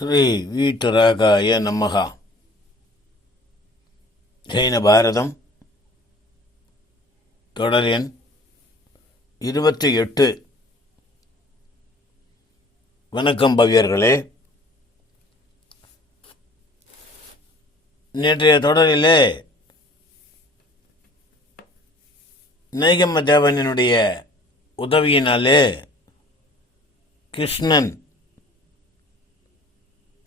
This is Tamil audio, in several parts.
ஸ்ரீ வீட்டுராகாய நமகா ஜெயின பாரதம். தொடர் எண் இருபத்தி எட்டு. வணக்கம் பவ்யர்களே. நேற்றைய தொடரிலே நைகம்ம தேவனினுடைய உதவியினாலே கிருஷ்ணன்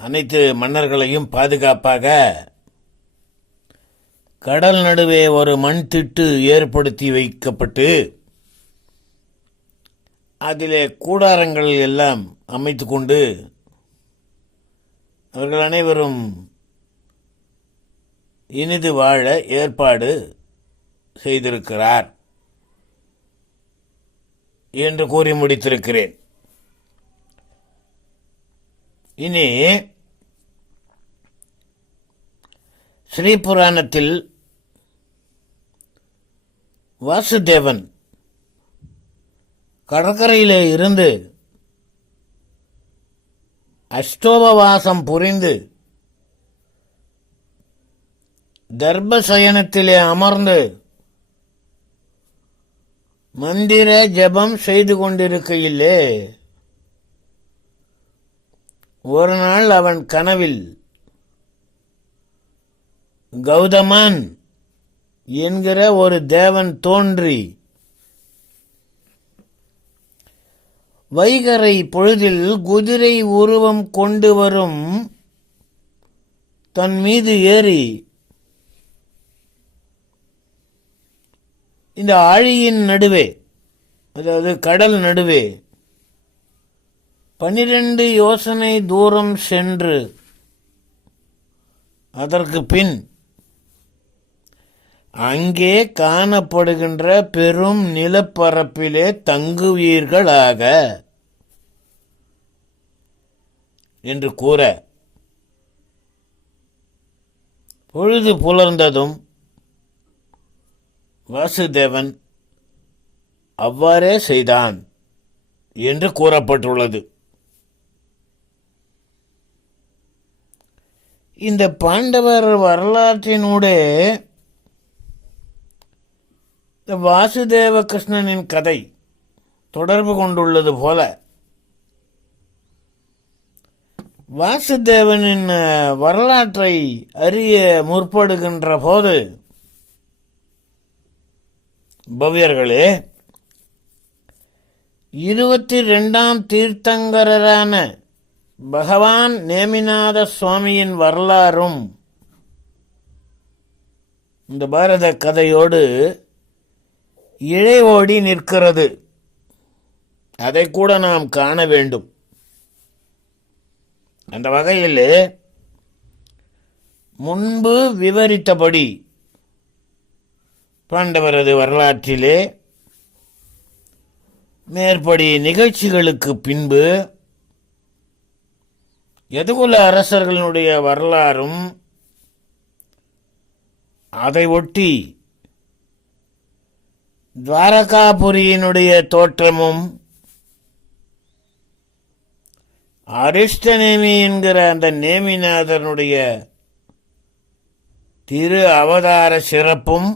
அனைத்து மன்னர்களையும் பாதுகாப்பாக கடல் நடுவே ஒரு மண் திட்டு ஏற்படுத்தி வைக்கப்பட்டு அதிலே கூடாரங்கள் எல்லாம் அமைத்து கொண்டு அவர்கள் அனைவரும் இனிது வாழ ஏற்பாடு செய்திருக்கிறார் என்று கூறி முடித்திருக்கிறேன். இனி ஸ்ரீபுராணத்தில் வாசுதேவன் கடற்கரையிலே இருந்து அஷ்டோபவாசம் புரிந்து தர்பசயனத்திலே அமர்ந்து மந்திர ஜபம் செய்து கொண்டிருக்கையிலே ஒரு நாள் அவன் கனவில் கௌதமன் என்கிற ஒரு தேவன் தோன்றி வைகரை பொழுதில் குதிரை உருவம் கொண்டு வரும் தன் மீது ஏறி இந்த ஆழியின் நடுவே அதாவது கடல் நடுவே பனிரெண்டு யோசனை தூரம் சென்று அதற்கு பின் அங்கே காணப்படுகின்ற பெரும் நிலப்பரப்பிலே தங்குவீர்களாக என்று கூற. பொழுது புலர்ந்ததும் வாசுதேவன் அவ்வாறே செய்தான் என்று கூறப்பட்டுள்ளது. இந்த பாண்டவர் வரலாற்றினூடே இந்த வாசுதேவ கிருஷ்ணனின் கதை தொடர்பு கொண்டுள்ளது போல. வாசுதேவனின் வரலாற்றை அறிய முற்படுகின்ற போது பவ்யர்களே இருபத்தி ரெண்டாம் தீர்த்தங்கரரான பகவான் நேமிநாத சுவாமியின் வரலாறும் இந்த பாரத கதையோடு இழையோடி நிற்கிறது. அதை கூட நாம் காண வேண்டும். அந்த வகையில் முன்பு விவரித்தபடி பாண்டவரது வரலாற்றிலே மேற்படி நிகழ்ச்சிகளுக்கு பின்பு எதுகுல அரசர்களுடைய வரலாறும் அதை ஒட்டி துவாரகாபுரியினுடைய தோற்றமும் அரிஷ்ட நேமி என்கிற அந்த நேமிநாதனுடைய திரு அவதார சிறப்பும்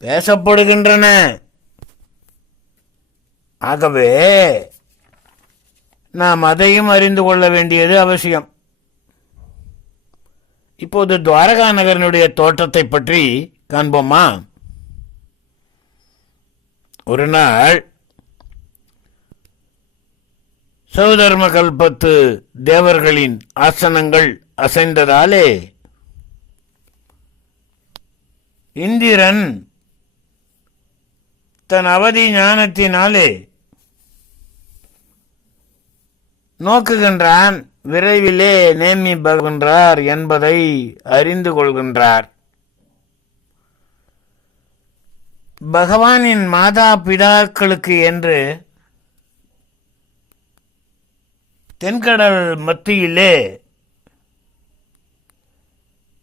பேசப்படுகின்றன. ஆகவே நாம் அதையும் அறிந்து கொள்ள வேண்டியது அவசியம். இப்போது துவாரகா நகரனுடைய தோற்றத்தை பற்றி காண்போமா? ஒரு நாள் சௌதர்ம கல்பத்து தேவர்களின் ஆசனங்கள் அசைந்ததாலே இந்திரன் தன் அவதி ஞானத்தினாலே நோக்குகின்றான் விரைவிலே நேமிப்பகின்றார் என்பதை அறிந்து கொள்கின்றார். பகவானின் மாதா பிதாக்களுக்கு என்று தென்கடல் மத்தியிலே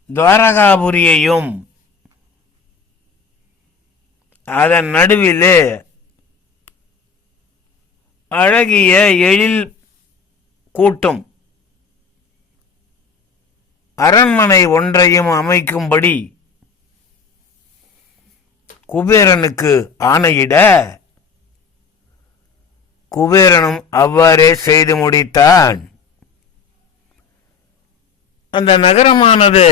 துவாரகாபுரியையும் அதன் நடுவிலே அழகிய எழில் கூட்டும் அரண்மனை ஒன்றையும் அமைக்கும்படி குபேரனுக்கு ஆணையிட? குபேரனும் அவ்வாறே செய்து முடித்தான். அந்த நகரமானது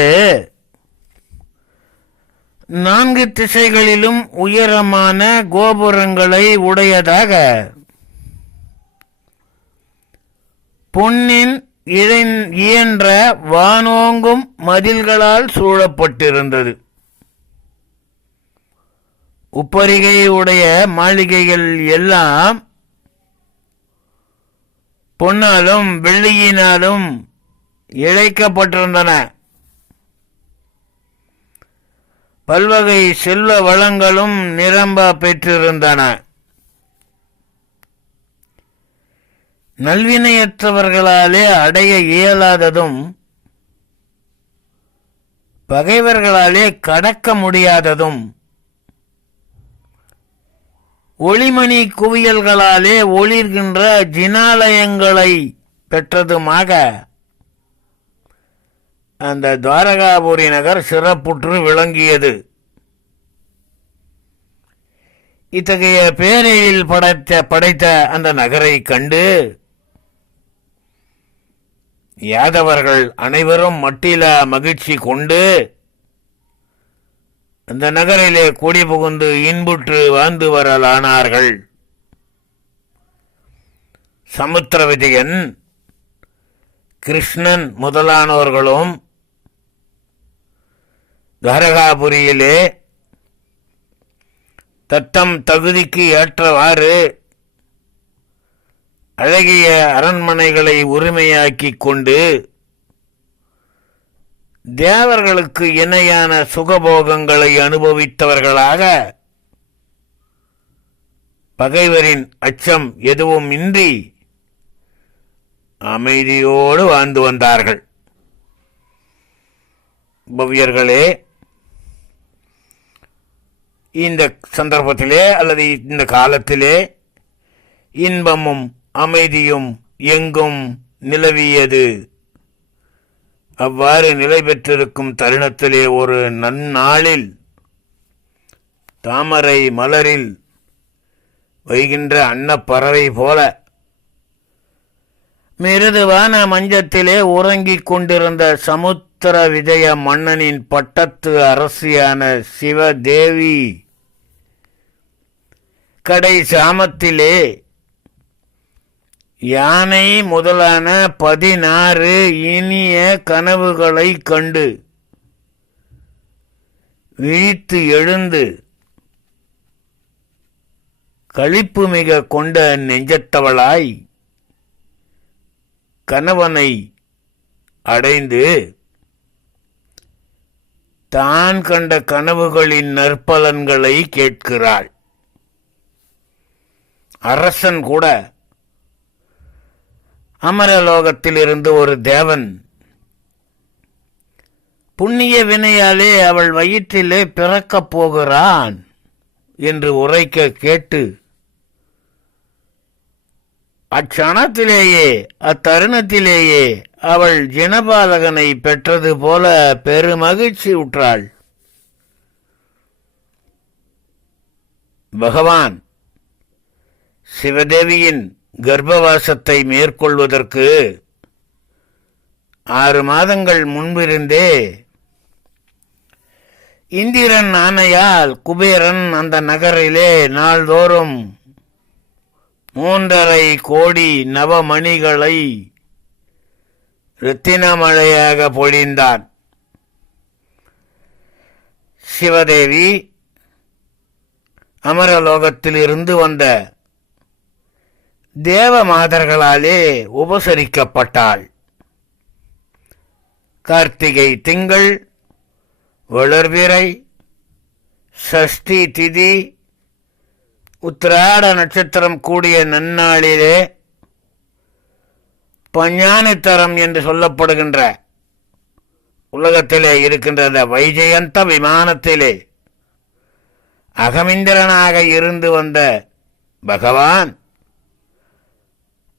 நான்கு திசைகளிலும் உயரமான கோபுரங்களை உடையதாக. பொன்னின் இயன்ற வானோங்கும் மதில்களால் சூழப்பட்டிருந்தது. உப்பரிகை உடைய மாளிகைகள் எல்லாம் பொன்னாலும் வெள்ளியினாலும் இழைக்கப்பட்டிருந்தன. பல்வகை செல்வ வளங்களும் நிரம்ப பெற்றிருந்தன. நல்வினையற்றவர்களாலே அடைய இயலாததும் பகைவர்களாலே கடக்க முடியாததும் ஒளிமணி குவியல்களாலே ஒளிர்கின்ற ஜினாலயங்களை பெற்றதுமாக அந்த துவாரகாபுரி நகர் சிறப்புற்று விளங்கியது. இத்தகைய பேரையில் படைத்த படைத்த அந்த நகரை கண்டு யாதவர்கள் அனைவரும் மட்டில மகிழ்ச்சி கொண்டு அந்த நகரிலே குடி புகுந்து இன்புற்று வாழ்ந்து வரலானார்கள். சமுத்திர விஜயன் கிருஷ்ணன் முதலானவர்களும் துவாரகாபுரியிலே தத்தம் தகுதிக்கு ஏற்றவாறு அழகிய அரண்மனைகளை உரிமையாக்கிக் கொண்டு தேவர்களுக்கு இணையான சுகபோகங்களை அனுபவித்தவர்களாக பகைவரின் அச்சம் எதுவும் இன்றி அமைதியோடு வாழ்ந்து வந்தார்கள். பவ்யர்களே இந்த சந்தர்ப்பத்திலே அல்லது இந்த காலத்திலே இன்பமும் அமைதியும் எங்கும் நிலவியது. அவ்வாறு நிலை பெற்றிருக்கும் தருணத்திலே ஒரு நன்னாளில் தாமரை மலரில் வைகின்ற அன்னப்பறவை போல மிருதுவான மஞ்சத்திலே உறங்கிக் கொண்டிருந்த சமுத்திர விஜய மன்னனின் பட்டத்து அரசியான சிவதேவி கடை சாமத்திலே யானை முதலான பதினாறு இனிய கனவுகளை கண்டு விழித்து எழுந்து களிப்பு மிக கொண்ட நெஞ்சத்தவளாய் கணவனை அடைந்து தான் கண்ட கனவுகளின் நற்பலன்களை கேட்கிறாள். அரசன் கூட அமரலோகத்திலிருந்து ஒரு தேவன். புண்ணிய வினையாலே அவள் வயிற்றிலே பிறக்கப் போகிறான் என்று உரைக்க கேட்டு அச்சணத்திலேயே அத்தருணத்திலேயே அவள் ஜனபாலகனை பெற்றது போல பெருமகிழ்ச்சி உற்றாள். பகவான் சிவதேவியின் கர்ப்பவாசத்தை மேற்கொள்வதற்கு ஆறு மாதங்கள் முன்பிருந்தே இந்திரன் ஆணையால் குபேரன் அந்த நகரிலே நாள்தோறும் மூன்றரை கோடி நவமணிகளை ரத்தினமழையாக பொழிந்தான். சிவதேவி அமரலோகத்திலிருந்து வந்த தேவ மாதர்களாலே உபசரிக்கப்பட்டாள். கார்த்திகை திங்கள் வளர்விரை சஷ்டி திதி உத்திராட நட்சத்திரம் கூடிய நன்னாளிலே பஞ்ஞானித்தரம் என்று சொல்லப்படுகின்ற உலகத்திலே இருக்கின்ற வைஜயந்த வைஜெயந்த விமானத்திலே அகமிந்திரனாக இருந்து வந்த பகவான்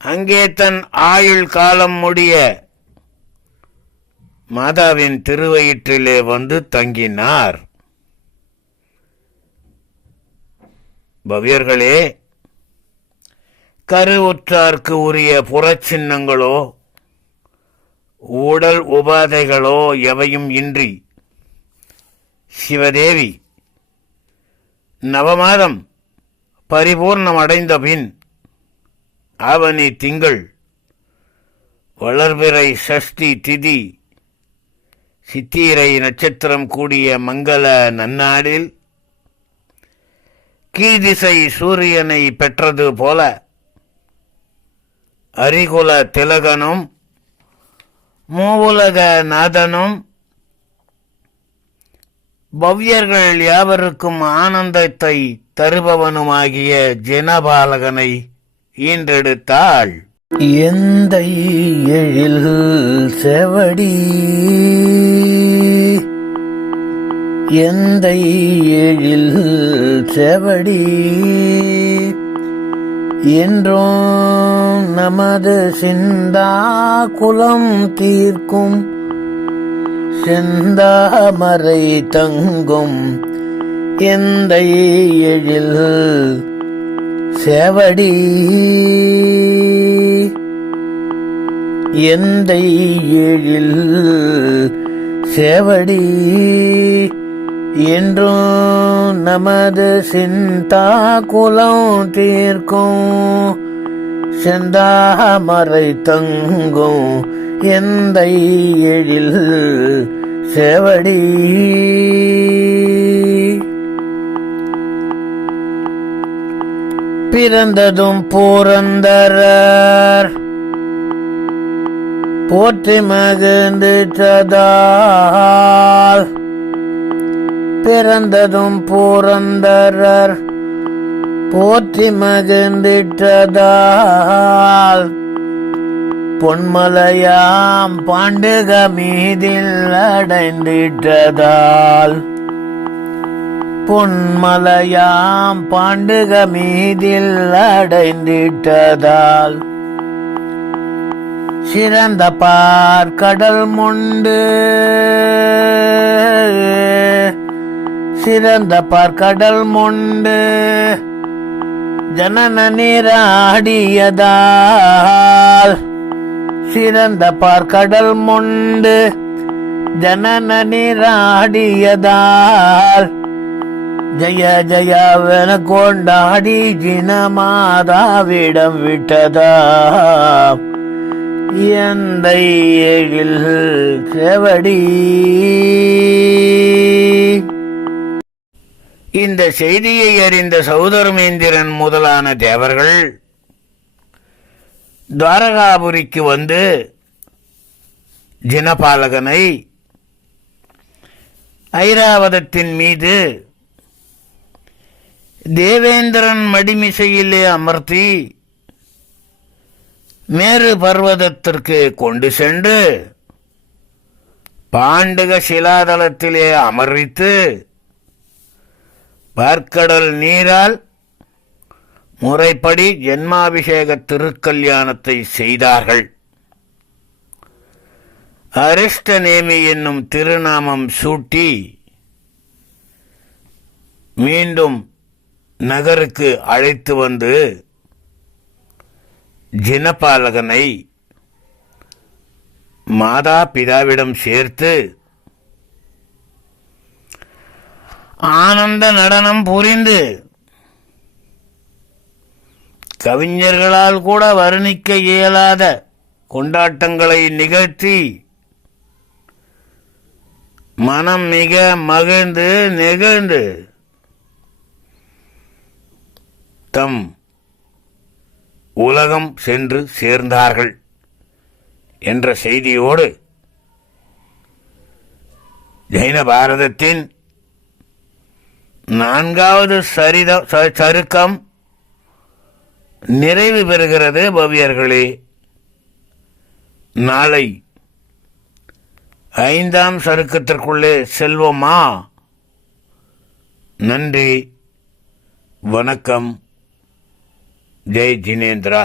அங்கே தன் ஆயுள் காலம் முடிய மாதாவின் திருவயிற்றிலே வந்து தங்கினார். பவியர்களே கருவுற்றார்க்கு உரிய புறச்சின்னங்களோ உடல் உபாதைகளோ எவையும் இன்றி சிவதேவி நவமாதம் பரிபூர்ணமடைந்த பின் ஆவணி திங்கள் வளர்பிறை சஷ்டி திதி சித்திரை நட்சத்திரம் கூடிய மங்கள நன்னாளில் கீழ்திசை சூரியனை பெற்றது போல அரிகுல திலகனும் மூவுலக நாதனும் பவ்யர்கள் யாவருக்கும் ஆனந்தத்தை தருபவனுமாகிய ஜனபாலகனை ஈன்றெடுத்தாள். எந்த எழில் செவடி எந்த எழில் செவடி என்றும் நமது சிந்தா குலம் தீர்க்கும். செந்தாமரை தங்கும் எந்த எழில் சேவடி. எந்த எழில் சேவடி. என்றும் நமது சிந்தா குலம் தீர்க்கும். செந்தாமரை தங்கும் எந்த எழில் சேவடி. பிறந்ததும் பூரந்தரர். போற்றி மகிழ்ந்திட்டதால் பிறந்ததும் பூரந்தரர். போற்றி மகிழ்ந்திட்டதால் பொன்மலையாம் பாண்டுக மீதில் அடைந்திட்டதால் பொன்மலையாம் பாண்டுக மீதில் அடைந்திட்டதால் சிறந்த பார் கடல் முண்டு. சிறந்த பார் கடல் முண்டு. ஜனன நீராடியதால் சிறந்த பார் கடல் முண்டு. ஜனன நீராடியதால் ஜய ஜயாவென கொண்டாடி ஜினமாதாவிடம் விட்டதா? எந்த செவடி? இந்த செய்தியை அறிந்த சௌதரமேந்திரன் முதலான தேவர்கள் துவாரகாபுரிக்கு வந்து ஜினபாலகனை ஐராவதத்தின் மீது தேவேந்திரன் மடிமிசையிலே அமர்த்தி மேரு பர்வதத்திற்கு கொண்டு சென்று பாண்டக சிலாதலத்திலே அமர்வித்து பார்க்கடல் நீரால் முறைப்படி ஜென்மாபிஷேக திருக்கல்யாணத்தை செய்தார்கள். அரிஷ்டநேமி என்னும் திருநாமம் சூட்டி மீண்டும் நகருக்கு அழைத்து வந்து ஜினபாலகனை மாதா பிதாவிடம் சேர்த்து ஆனந்த நடனம் புரிந்து கவிஞர்களால் கூட வர்ணிக்க இயலாத கொண்டாட்டங்களை நிகழ்த்தி மனம் மிக மகிழ்ந்து நெகிழ்ந்து தம் உலகம் சென்று சேர்ந்தார்கள் என்ற செய்தியோடு ஜெயின பாரதத்தின் நான்காவது சரித ச- சருக்கம் நிறைவு பெறுகிறது பவ்யர்களே. நாளை ஐந்தாம் சருக்கத்திற்குள்ளே செல்வோமா? நன்றி வணக்கம். ஜெய் ஜினேந்திரா